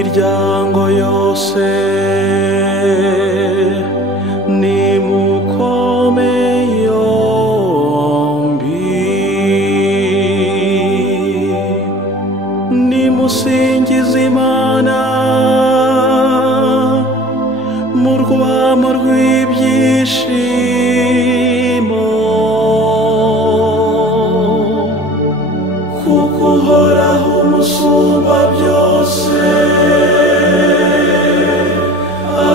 imiryango yose nimukome yombi, nimusingize Imana mu rwamo rw'ibyishimo, kuko Uhoraho umusumba byose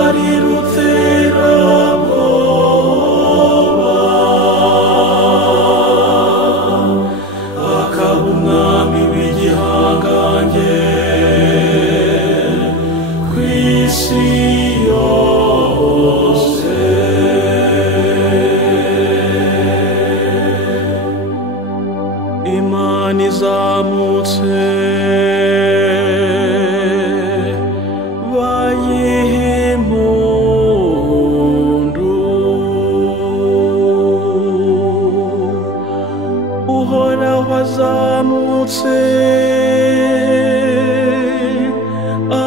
ari ruterabwoba, akaba umwami w'igihangange ku isi yose. Imana izamutse bayihe impundu, Uhoraho azamutse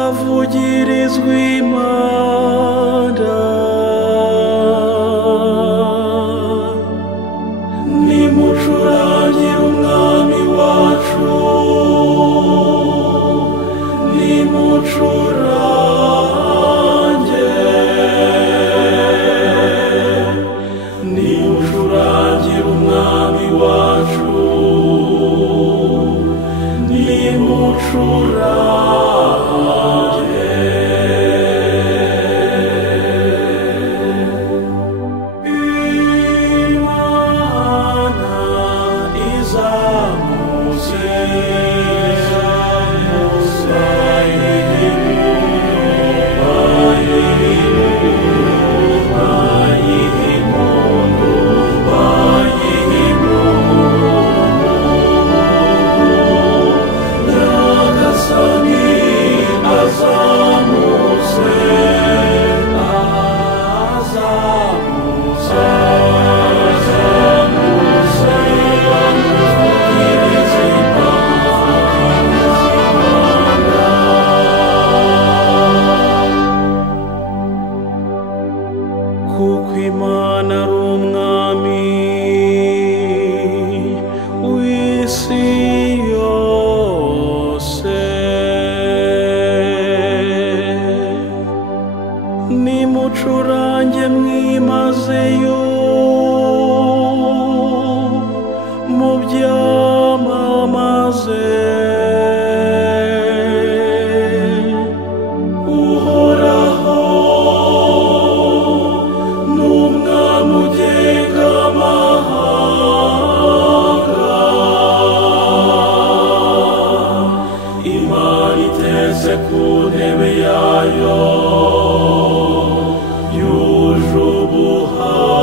avugirizwa impanda, nimucurangire umwami wacu, nimucurange, nimucurangire umwami wacu, nimucurange. Imana izamutse kuko Imana ari umwami w'isi yose. Nimucurange mwimazeyo mubyamamaze, Uhoraho n'umwami ugenga amahanga, Imana itetse ku ntebe yayo yuje ubuhanga.